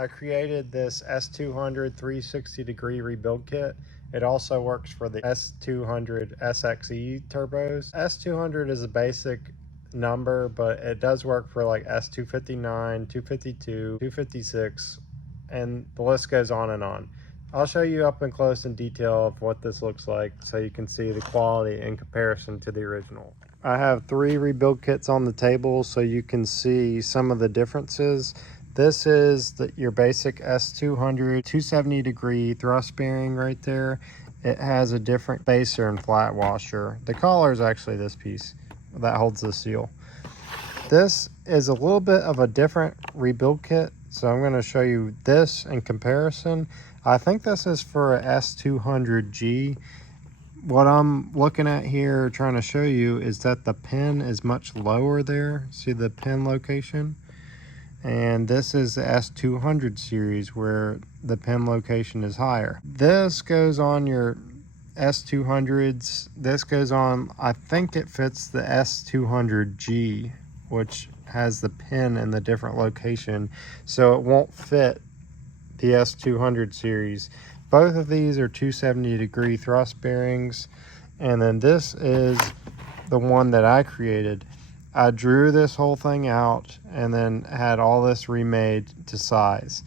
I created this S200 360-degree rebuild kit. It also works for the S200sxe turbos. S200 is a basic number, but it does work for like S259, 252, 256, and the list goes on and on. I'll show you up and close in detail of what this looks like so you can see the quality in comparison to the original. I have 3 rebuild kits on the table so you can see some of the differences. This is your basic S200 270-degree thrust bearing right there. It has a different spacer and flat washer. The collar is actually this piece that holds the seal. This is a little bit of a different rebuild kit, so I'm going to show you this in comparison. I think this is for a S200G. What I'm looking at here trying to show you is that the pin is much lower there. See the pin location? And this is the S200 series where the pin location is higher. This goes on your S200s. This goes on, I think it fits the S200G, which has the pin in the different location, so it won't fit the S200 series. Both of these are 270-degree thrust bearings, and then this is the one that I created. I drew this whole thing out and then had all this remade to size.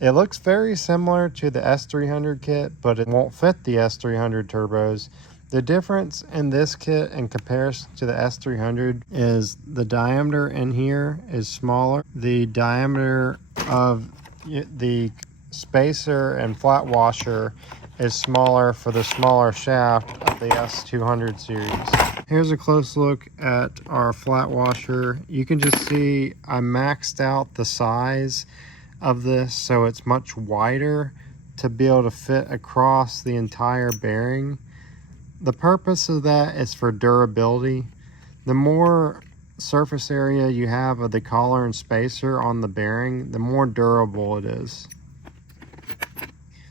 It looks very similar to the S300 kit, but it won't fit the S300 turbos. The difference in this kit in comparison to the S300 is the diameter in here is smaller. The diameter of the spacer and flat washer is smaller for the smaller shaft of the S200 series. Here's a close look at our flat washer. You can just see I maxed out the size of this so it's much wider to be able to fit across the entire bearing. The purpose of that is for durability. The more surface area you have of the collar and spacer on the bearing, the more durable it is.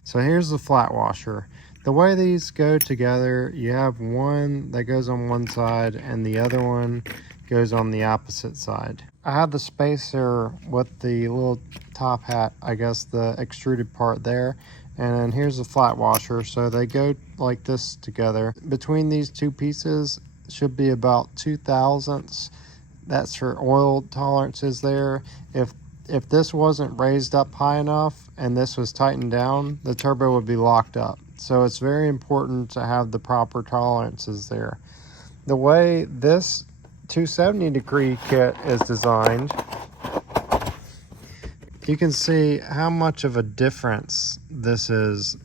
So here's the flat washer. The way these go together, you have one that goes on one side and the other one goes on the opposite side. I have the spacer with the little top hat, I guess the extruded part there, and then here's the flat washer. So they go like this together. Between these two pieces should be about 2 thousandths. That's for oil tolerances there. If this wasn't raised up high enough and this was tightened down, the turbo would be locked up. So it's very important to have the proper tolerances there. The way this 270-degree kit is designed, you can see how much of a difference this is.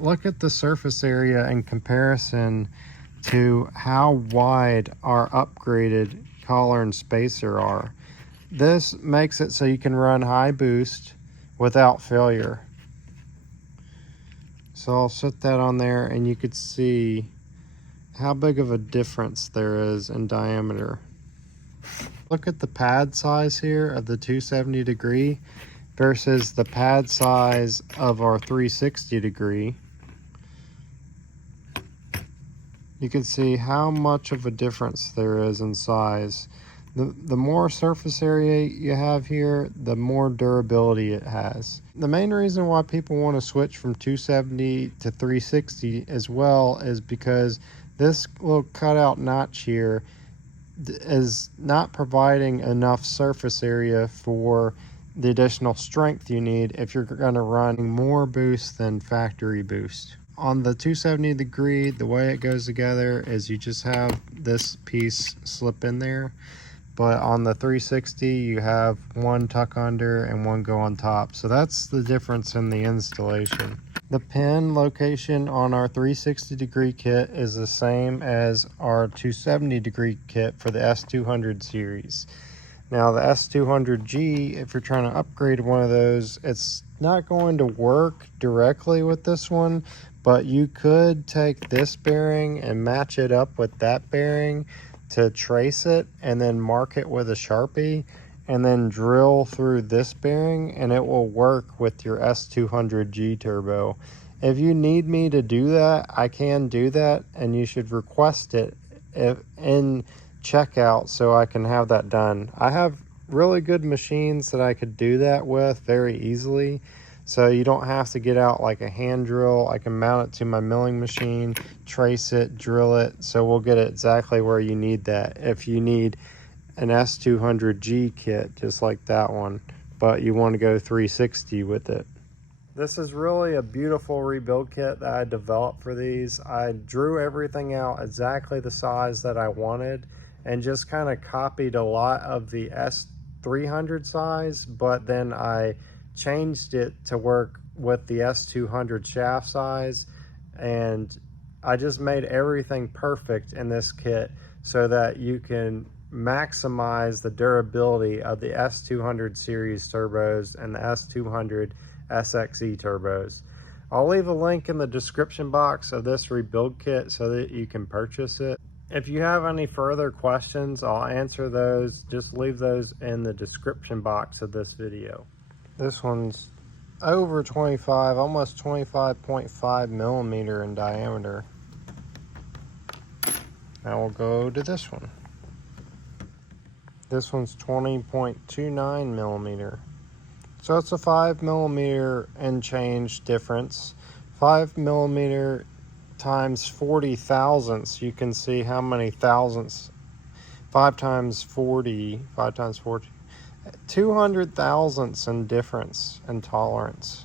Look at the surface area in comparison to how wide our upgraded collar and spacer are. This makes it so you can run high boost without failure. So I'll set that on there and you could see how big of a difference there is in diameter. Look at the pad size here of the 270-degree versus the pad size of our 360-degree. You can see how much of a difference there is in size. The more surface area you have here, the more durability it has. The main reason why people want to switch from 270 to 360 as well is because this little cutout notch here is not providing enough surface area for the additional strength you need if you're going to run more boost than factory boost. On the 270-degree, the way it goes together is you just have this piece slip in there. But on the 360, you have one tuck under and one go on top. So that's the difference in the installation. The pin location on our 360-degree kit is the same as our 270-degree kit for the S200 series. Now the S200G, if you're trying to upgrade one of those, it's not going to work directly with this one, but you could take this bearing and match it up with that bearing to trace it and then mark it with a Sharpie and then drill through this bearing and it will work with your S200G turbo. If you need me to do that, I can do that, and you should request it in checkout so I can have that done. I have really good machines that I could do that with very easily. So you don't have to get out like a hand drill. I can mount it to my milling machine, trace it, drill it. So we'll get it exactly where you need that. If you need an S200G kit, just like that one, but you want to go 360 with it. This is really a beautiful rebuild kit that I developed for these. I drew everything out exactly the size that I wanted and just kind of copied a lot of the S300 size, but then I changed it to work with the S200 shaft size, and I just made everything perfect in this kit so that you can maximize the durability of the S200 series turbos and the S200 SXE turbos. I'll leave a link in the description box of this rebuild kit so that you can purchase it. If you have any further questions, I'll answer those. Just leave those in the description box of this video. This one's over 25, almost 25.5 millimeter in diameter. Now we'll go to this one. This one's 20.29 millimeter. So it's a 5 millimeter and change difference. 5 millimeter times 40 thousandths. You can see how many thousandths. 5 times 40, 200 thousandths in difference and tolerance.